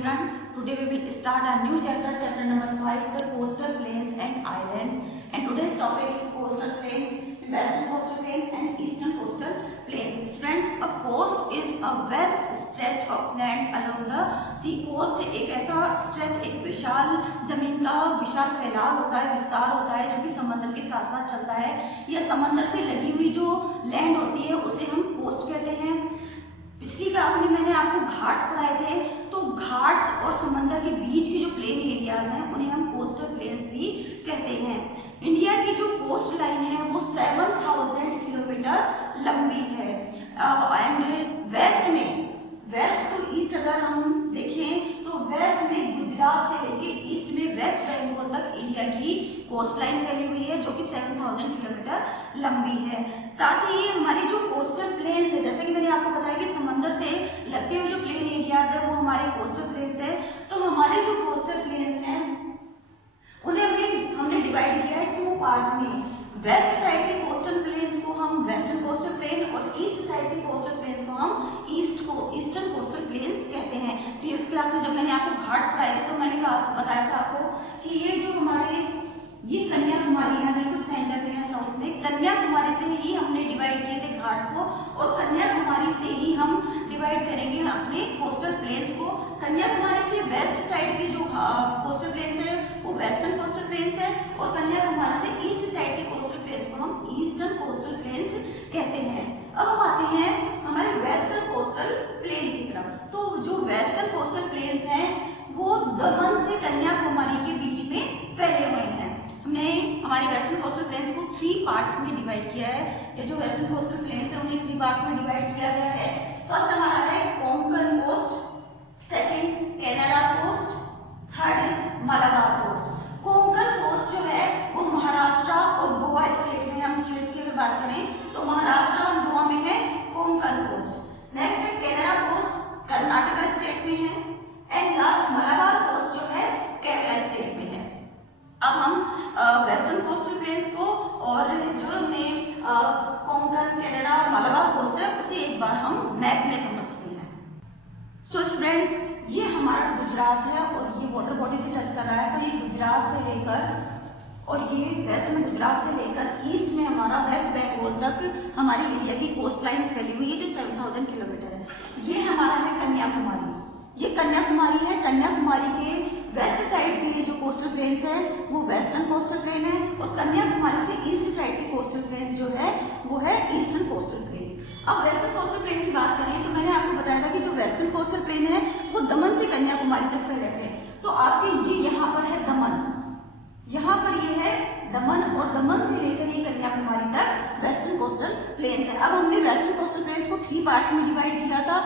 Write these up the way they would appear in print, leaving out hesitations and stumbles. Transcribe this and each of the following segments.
children, today we will start a new chapter, chapter number 5, the coastal plains and islands. And today's topic is coastal plains, western coastal plain and eastern coastal plains. Students, a coast is a vast stretch of land along the sea. Coast एक ऐसा stretch, एक विशाल जमीन का विशाल फैलाव होता है, विस्तार होता है जो कि समंदर के साथ साथ चलता है। यह समंदर से लगी हुई जो लैंड होती है उसे हम कोस्ट कहते हैं। पिछली क्लास में मैंने आपको घाट्स पढ़ाए थे, तो घाट्स और समंदर के बीच के जो प्लेन एरियाज हैं उन्हें हम कोस्टल प्लेन्स भी कहते हैं। इंडिया की जो कोस्ट लाइन है वो 7000 किलोमीटर लंबी है। एंड वेस्ट टू ईस्ट अगर हम देखें तो वेस्ट में गुजरात से लेके ईस्ट में वेस्ट बंगाल तक इंडिया की कोस्ट लाइन फैली हुई है जो कि 7000 किलोमीटर लंबी है। साथ ही हमारी जो कोस्टल प्लेन्स है, जैसे कि मैंने आपको बताया कि समंदर से लगते हुए जो प्लेन एरियाज है वो हमारे कोस्टल प्लेन्स है। तो हमारे जो कोस्टल प्लेन्स हैं उन्हें हमने डिवाइड किया है 2 पार्ट्स में। वेस्ट साइड के कोस्टल प्लेन्स को हम वेस्टर्न कोस्टल प्लेन और ईस्ट साइड के कोस्टल प्लेन्स को हम ईस्टर्न कोस्टल प्लेन्स कहते हैं। प्रीवियस क्लास में जब मैंने आपको घाट्स पढ़ाए थे तो मैंने बताया था आपको कि ये जो हमारे ये कन्याकुमारी है, बिल्कुल सेंटर में है साउथ में। कन्याकुमारी से ही हमने डिवाइड किए थे घाट्स को और कन्याकुमारी से ही हम डिवाइड करेंगे अपने कोस्टल प्लेन्स को। कन्याकुमारी से वेस्ट साइड के जो कोस्टल प्लेन्स है वो वेस्टर्न कोस्टल प्लेन्स है और कन्याकुमारी से ईस्ट साइड के कोस्टल प्लेन्स को हम ईस्टर्न कोस्टल प्लेन्स कहते हैं। अब हम आते हैं हमारे वेस्टर्न कोस्टल प्लेन की तरफ। तो जो वेस्टर्न कोस्टल प्लेन्स हैं वो दमन से कन्याकुमारी के बीच में फैले हुए हैं। हमने हमारे वेस्टर्न कोस्टल प्लेन्स को 3 पार्ट्स में डिवाइड किया है। ये जो वेस्टर्न कोस्टल प्लेन्स है उन्हें 3 पार्ट्स में डिवाइड किया गया है। फर्स्ट हमारा है Konkan coast, second Kanara coast, third is Malabar coast. Konkan coast जो है वो महाराष्ट्र और गोवा स्टेट में, हम स्टेट्स की बात करें तो महाराष्ट्र और गोवा में है कोंकण कोस्ट। नेक्स्ट है कैनरा कोस्ट, कर्नाटका स्टेट में है। एंड लास्ट मलाबार कोस्ट जो है केरला स्टेट में है। अब हम वेस्टर्न कोस्टल प्लेन्स को और जो हमने कोंकण, कैनरा और मलाबार कोस्ट है उसे एक बार हम मैप में समझते हैं। सो स्टूडेंट्स, ये हमारा गुजरात है और ये वाटर बॉडी से टच कर रहा है। तो ये गुजरात से लेकर और ये वेस्ट में गुजरात से लेकर ईस्ट में हमारा वेस्ट बंगाल तक हमारी इंडिया की कोस्ट लाइन फैली हुई है जो 7000 किलोमीटर है। ये हमारा है कन्याकुमारी, ये कन्याकुमारी है। कन्याकुमारी के वेस्ट साइड के जो कोस्टल प्लेन्स है वो वेस्टर्न कोस्टल प्लेन है और कन्याकुमारी से ईस्ट साइड के कोस्टल प्लेन्स जो है वो है ईस्टर्न कोस्टल प्लेन्स। अब वेस्टर्न कोस्टल प्लेन की बात करें तो मैंने आपको बताया था कि जो वेस्टर्न कोस्टल प्लेन है वो दमन से कन्याकुमारी तक फैले थे। तो आपके ये यहाँ पर है दमन, यहाँ पर ये है दमन और दमन से लेकर ये कन्याकुमारी तक वेस्टर्न कोस्टल प्लेन्स है। अब हमने वेस्टर्न कोस्टल प्लेन्स को 3 पार्ट्स में डिवाइड किया था,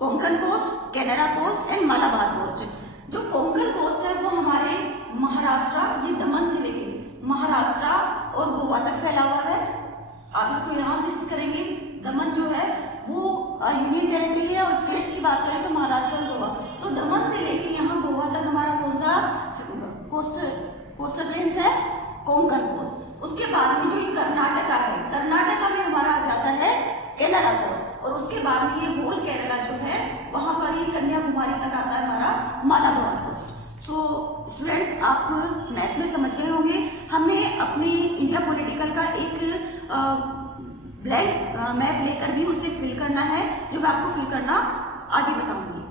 Konkan coast, Kanara coast and Malabar coast. जो कोंकण कोस्ट है वो हमारे महाराष्ट्र, ये दमन से लेके महाराष्ट्र और गोवा तक फैला हुआ है। आप इसको यहाँ से करेंगे, दमन जो है वो यूनियन टेरिटरी है और स्टेट्स की बात करें तो महाराष्ट्र और गोवा। तो दमन से लेके यहाँ गोवा तक हमारा कौन सा कोस्टल प्लेन्स है? कोंकण कोस्ट। उसके बाद में जो ये कर्नाटका है, कर्नाटका में हमारा आ जाता है कैनरा कोस्ट और उसके बाद में ये होल केरला जो है वहां पर ही कन्याकुमारी तक आता है हमारा मलाबार कोस्ट। सो स्टूडेंट्स, आप मैप में समझ गए होंगे। हमें अपने इंडिया पॉलिटिकल का एक ब्लैंक मैप लेकर भी उसे फिल करना है जो मैं आपको फिल करना आगे बताऊंगी।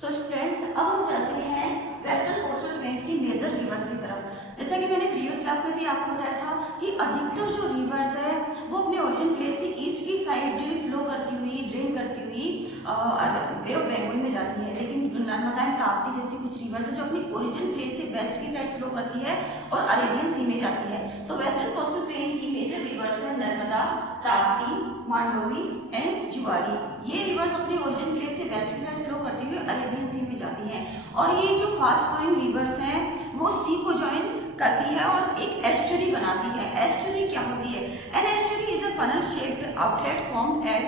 सो स्टूडेंट्स, अब हम चलते हैं वेस्टर्न कोस्टल प्लेन्स की मेजर रिवर्स की तरफ। जैसा कि मैंने प्रीवियस क्लास में भी आपको बताया था कि अधिकतर जो रिवर्स है वो अपने ओरिजिन प्लेस से ईस्ट की साइड फ्लो करती हुई, ड्रेन करती हुई बे ऑफ बंगाल में जाती है। लेकिन नर्मदा एंड ताप्ती जैसी कुछ रिवर्स है जो अपनी ओरिजिन प्लेस से वेस्ट की साइड फ्लो करती है और अरेबियन सी में जाती है। तो वेस्टर्न कोस्टल प्लेन की मेजर रिवर्स है नर्मदा, ताप्ती, मांडोवी एंड जुआरी। ये रिवर्स अपने ओरिजिन प्लेस से वेस्ट की साइड फ्लो करती हुई अरेबियन सी में जाती है और ये जो फास्ट फ्लोइंग रिवर्स हैं वो सी को ज्वाइन करती है और एक एस्चुरी बनाती है। एस्चुरी क्या होती है? An estuary is a funnel shaped outlet formed at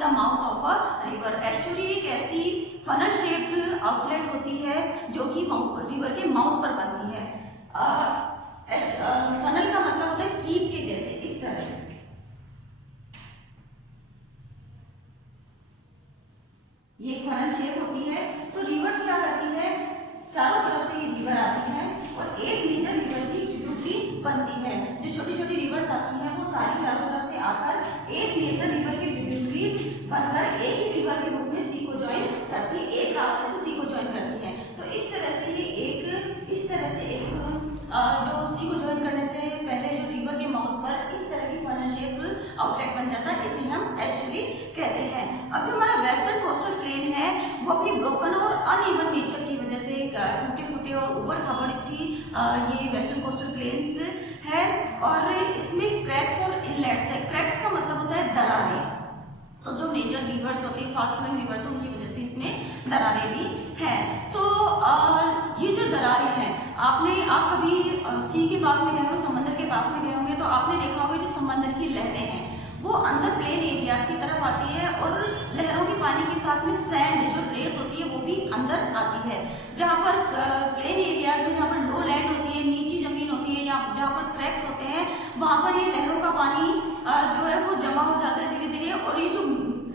the mouth of a river. Estuary एक ऐसी फनल शेप्ड आउटलेट होती है जो कि रिवर के माउथ पर बनती है। फनल का मतलब होता है कीप के जैसे, इस तरह से। ये फनल शेप होती है। तो रिवर एक मेजर रिवर की ट्रिब्यूटरीज बनकर एक ही रिवर के रूप में सी को ज्वाइन करती है, एक रास्ते से सी को ज्वाइन करती है। तो इस तरह से ये एक जो सी को ज्वाइन करने से पहले जो रिवर के माउथ पर इस तरह की फनल शेप आउटलेट बन जाता है, इसे हम एस्चुरी कहते हैं। अब जो हमारा वेस्टर्न कोस्टल प्लेन है वो अपनी ब्रोकन और अनइवन नेचर की वजह से टूटे फूटे और उबड़ खाबड़ इसकी ये वेस्टर्न कोस्टल प्लेन्स है और इसमें क्रैक्स और इनलेट्स है। क्रैक्स का मतलब होता है दरारें, तो जो मेजर रिवर्स होती है, फास्ट फ्लोइंग रिवर्स, उनकी वजह से इसमें दरारें भी हैं। तो ये जो दरारें हैं, आप कभी सी के पास में गए होंगे, समंदर के पास में गए होंगे, तो आपने देखा होगा जो समंदर की लहरें हैं वो अंदर प्लेन एरियाज की तरफ आती है और लहरों के पानी के साथ में सैंड जो रेत होती है वो भी अंदर आती है। जहाँ पर प्लेन एरियाज में, जहाँ पर लो लैंड होती है, नीची जमीन होती है, या जहाँ पर क्रैक्स होते हैं, वहां पर ये लहरों का पानी जो है वो जमा हो जाता है धीरे धीरे, और ये जो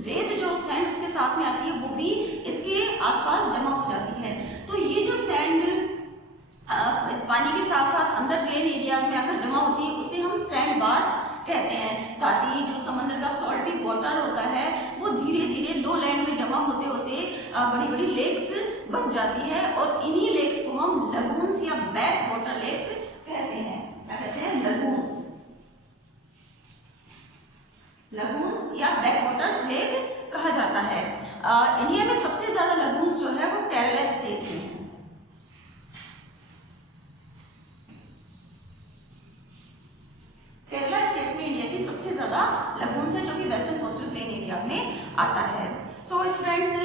रेत जो सैंड उसके साथ में आती है वो भी इसके आसपास जमा हो जाती है। तो ये जो सैंड इस पानी के साथ साथ अंदर प्लेन एरियाज में आकर जमा होती है, उसे हम सैंड बार्स कहते हैं। साथ ही जो समंदर का सॉल्टी वाटर होता है वो धीरे धीरे लो लैंड में जमा होते होते बड़ी बड़ी लेक्स बन जाती है, और इन्हीं लेक्स को हम लगून्स या बैक वाटर लेक्स कहते हैं। क्या कहते हैं? लगून्स या बैक वाटर लेक कहा जाता है। इंडिया में सबसे ज्यादा लगून्स जो है वो केरला स्टेट में है। केरला स्टेट में इंडिया की सबसे ज्यादा लगून्स है, जो कि वेस्टर्न कोस्टल प्लेन एरिया में आता है। सो स्टूडेंट्स,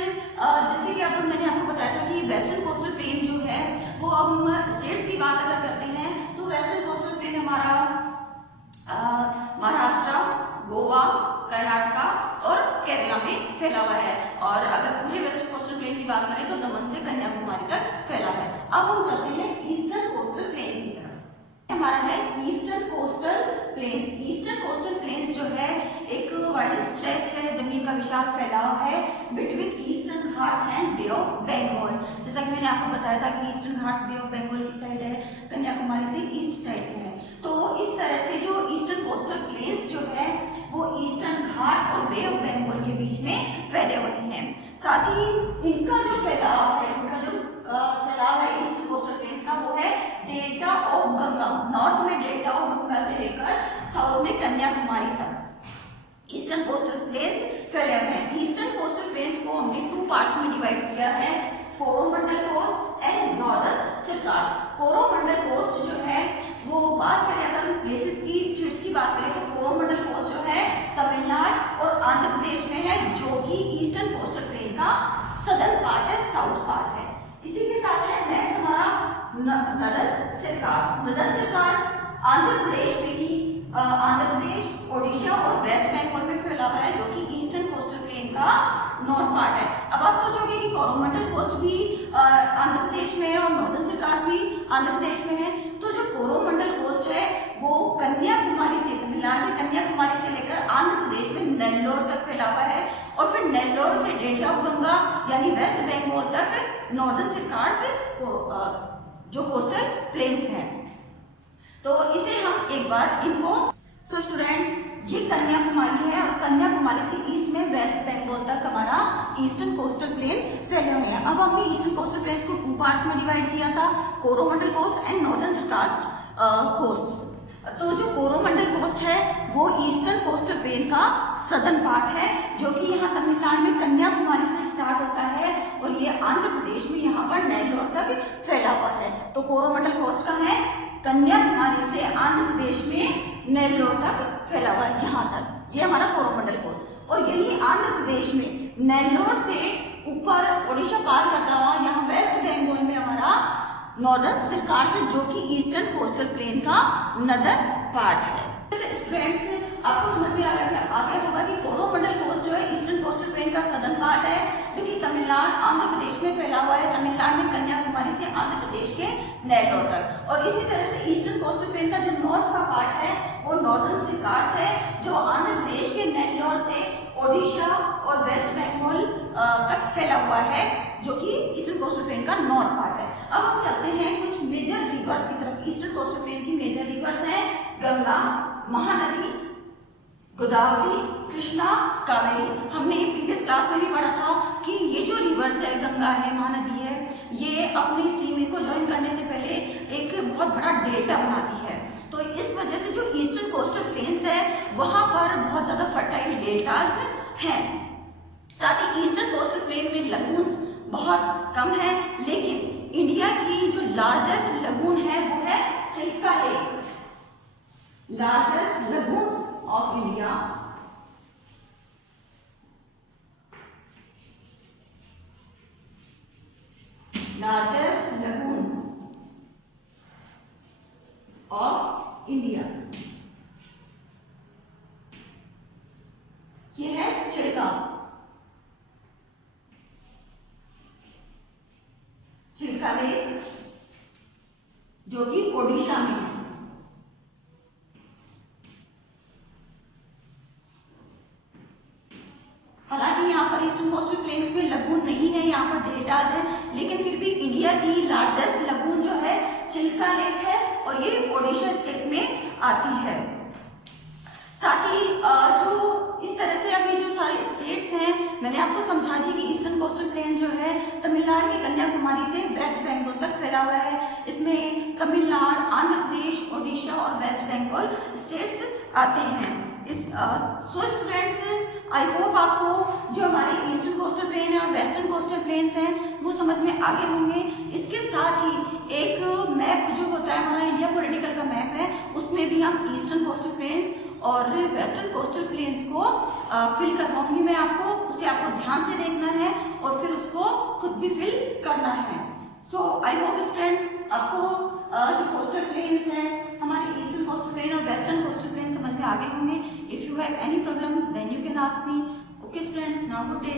जैसे कि अब मैंने आपको बताया था कि वेस्टर्न कोस्टल प्लेन जो है वो, अब हम स्टेट्स की बात अगर करते हैं तो वेस्टर्न कोस्टल प्लेन हमारा महाराष्ट्र, गोवा, कर्नाटका और केरला में फैला हुआ है। और अगर पूरे वेस्टर्न कोस्टल प्लेन की बात करें तो दमन से कन्याकुमारी तक फैला है। अब हम चलते हैं ईस्टर्न कोस्टल प्लेन की तरफ। हमारा है eastern coastal planes. Eastern coastal planes जो है एक वाइड स्ट्रेच है, जमीन का विशाल फैलाव है between Eastern Ghats and Bay of Bengal. जैसा कि मैंने आपको बताया था कि Eastern Ghats Bay of Bengal की साइड है, कन्याकुमारी से ईस्ट साइड में है। तो इस तरह से जो ईस्टर्न कोस्टल प्लेन्स जो है वो ईस्टर्न घाट और बे ऑफ बंगाल के बीच में फैले हुए हैं। साथ ही इनका जो फैलाव है, ईस्टर्न कोस्टल प्लेन्स का, वो है डेल्टा ऑफ गंगा। नॉर्थ में डेल्टा ऑफ गंगा से लेकर साउथ में कन्याकुमारी तक ईस्टर्न कोस्टल प्लेन्स फैले हुए हैं। ईस्टर्न कोस्टल प्लेन्स को हमने 2 पार्ट्स में डिवाइड किया है, Coromandel coast and northern Circars. Coromandel coast जो है वो, बात करें अगर प्लेसेस की, स्टेट्स की बात करें तो कोरोमंडल कोस्ट जो है तमिलनाडु और आंध्र प्रदेश में है, जो कि ईस्टर्न कोस्टल प्लेन का सदर्न पार्ट है, साउथ पार्ट है। इसी के साथ है नेक्स्ट हमारा नदर्न सर्कास। नदर्न सर्कास आंध्र प्रदेश में ही, आंध्र प्रदेश, ओडिशा और वेस्ट बंगाल में फैला हुआ है, जो कि ईस्टर्न कोस्टल प्लेन का नॉर्थ पार्ट है। अब आप सोचोगे कि कोरोमंडल कोस्ट भी आंध्र प्रदेश में है और नॉर्दर्न सर्कास भी आंध्र प्रदेश में है, तो जो कोरोमंडल कोस्ट है वो कन्याकुमारी से, तमिलनाडु में कन्याकुमारी से लेकर आंध्र प्रदेश में नेल्लोर तक फैला हुआ है, और फिर नेल्लोर से डेल्टा ऑफ गंगा यानी वेस्ट बंगाल तक नॉर्दर्न सर्कास जो कोस्टल प्लेन्स हैं। तो इसे हम एक बार इनको, सो स्टूडेंट्स, ये कन्याकुमारी है और कन्याकुमारी से ईस्ट में वेस्ट बंगाल तक हमारा ईस्टर्न कोस्टल प्लेन फैले हुए हैं। अब हमने ईस्टर्न कोस्टल प्लेन्स को 2 पार्ट्स में डिवाइड किया था, Coromandel coast and northern Circars coast. तो जो कोरोमंडल कोस्ट है वो ईस्टर्न कोस्टल प्लेन का सदर्न पार्ट है, जो कि यहाँ तमिलनाडु में कन्याकुमारी से स्टार्ट होता है और ये आंध्र प्रदेश में यहाँ पर नेल्लोर तक फैला हुआ है। तो कोरोमंडल कोस्ट का है कन्याकुमारी से आंध्र प्रदेश में नेल्लोर तक फैला हुआ है, यहाँ तक ये हमारा कोरोमंडल कोस्ट। और यही आंध्र प्रदेश में नेल्लोर से ऊपर ओडिशा पार करता हुआ यहाँ वेस्ट बंगाल में हमारा नॉर्दर्न सर्कास है, जो कि ईस्टर्न कोस्टल प्लेन का नदर्न पार्ट है। स्टूडेंट्स, आपको समझ में आ गया होगा कि कोरोमंडल कोस्ट जो है ईस्टर्न कोस्टल प्लेन का सदर्न पार्ट है, जो कि तमिलनाडु, आंध्र प्रदेश में फैला हुआ है, तमिलनाडु में कन्याकुमारी से आंध्र प्रदेश के नेल्लोर तक। और इसी तरह से ईस्टर्न कोस्टल प्लेन का जो नॉर्थ का पार्ट है वो नॉर्दर्न सर्कास है, जो आंध्र प्रदेश के नेल्लोर से ओडिशा और वेस्ट बंगाल तक फैला हुआ है, जो कि ईस्टर्न कोस्टल प्लेन का नॉर्थ पार्ट है। अब हम चलते हैं कुछ मेजर रिवर्स की तरफ। ईस्टर्न कोस्टल प्लेन की मेजर रिवर्स हैं गंगा, महानदी, गोदावरी, कृष्णा, कावेरी। हमने प्रीवियस क्लास में भी पढ़ा था कि ये जो रिवर्स है, गंगा है, महानदी है, ये अपनी सीमा को ज्वाइन करने से पहले एक बहुत बड़ा डेल्टा बनाती है। तो इस वजह से जो ईस्टर्न कोस्टल प्लेन्स है वहां पर बहुत ज्यादा फर्टाइल डेल्टास हैं। साथ ही ईस्टर्न कोस्टल प्लेन में लगून्स बहुत कम है, लेकिन इंडिया की जो लार्जेस्ट लगून है वो है Chilka lake. Largest lagoon of India, largest lagoon of India, ये है चिल्का। चिल्का लेक जो कि ओडिशा में है। हालांकि यहाँ पर ईस्टर्न कोस्टल प्लेन्स में लगून नहीं है, यहाँ पर डेल्टास है, लेकिन फिर भी इंडिया की लार्जेस्ट लगून जो है चिल्का लेक है और ये ओडिशा स्टेट में आती है। साथ ही जो इस तरह से अभी जो सारे स्टेट्स हैं मैंने आपको समझा दी कि ईस्टर्न कोस्टल प्लेन जो है तमिलनाडु की कन्याकुमारी से वेस्ट बंगाल तक फैला हुआ है। इसमें तमिलनाडु, आंध्र प्रदेश, ओडिशा और वेस्ट बंगाल स्टेट्स आते हैं। सो स्टूडेंट्स, आई होप आपको जो हमारे ईस्टर्न कोस्टल प्लेन है और वेस्टर्न कोस्टल प्लेन्स हैं वो समझ में आगे होंगे। इसके साथ ही एक मैप जो होता है हमारा इंडिया पॉलिटिकल का मैप है, उसमें भी हम ईस्टर्न कोस्टल प्लेन्स और वेस्टर्न कोस्टल प्लेन्स को फिल करवाऊंगी मैं आपको। उसे आपको ध्यान से देखना है और फिर उसको खुद भी फिल करना है। सो आई होप स्टूडेंट्स आपको जो कोस्टल प्लेन्स हैं हमारे ईस्टर्न कोस्टल प्लेन और वेस्टर्न कोस्टल प्लेन समझ में आगे होंगे। If you have any problem then you can ask me. Okay students, now good day.